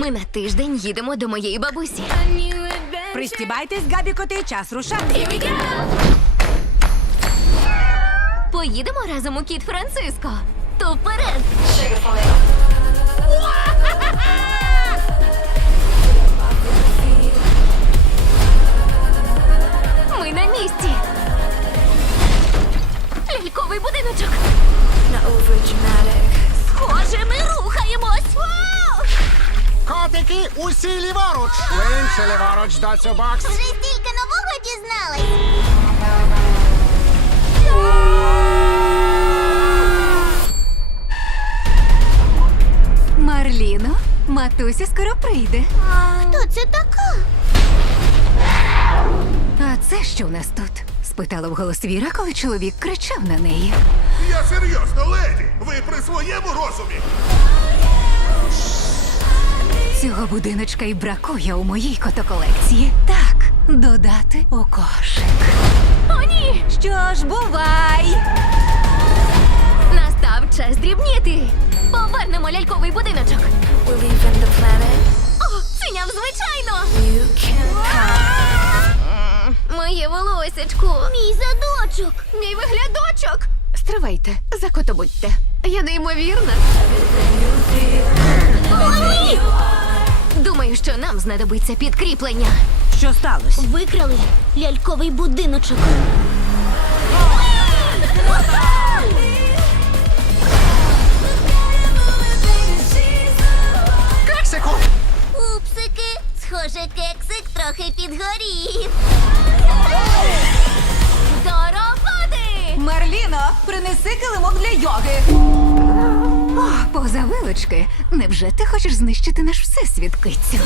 Ми на тиждень їдемо до моєї бабусі. Пристібайтесь, габікоти, час рушати. Поїдемо разом у кіт Франциско. То вперед! Усі ліворуч! Інші ліворуч, доцю бокс. Вже стільки нового дізнались. Марліно, матуся скоро прийде. Хто це така? А це що в нас тут? спитала вголос Віра, коли чоловік кричав на неї. Я серйозно, леді! Ви при своєму розумі? Цього будиночка і бракує у моїй котоколекції. Так, додати у кошик. О, ні! Що ж, бувай! Настав час дрібніти. Повернемо ляльковий будиночок. We're leaving the planet. О, синяв звичайно. You can come. Моє волосечко. Мій задочок. Мій виглядочок. Стривайте, закотобудьте. Я неймовірна. Що нам знадобиться підкріплення. Що сталося? Викрали ляльковий будиночок. Кексику! Упсики, схоже, кексик трохи підгорів. До роботи! Марліно, принеси килимок для йоги. Поза вилочки. Невже ти хочеш знищити наш всесвіт, кицю?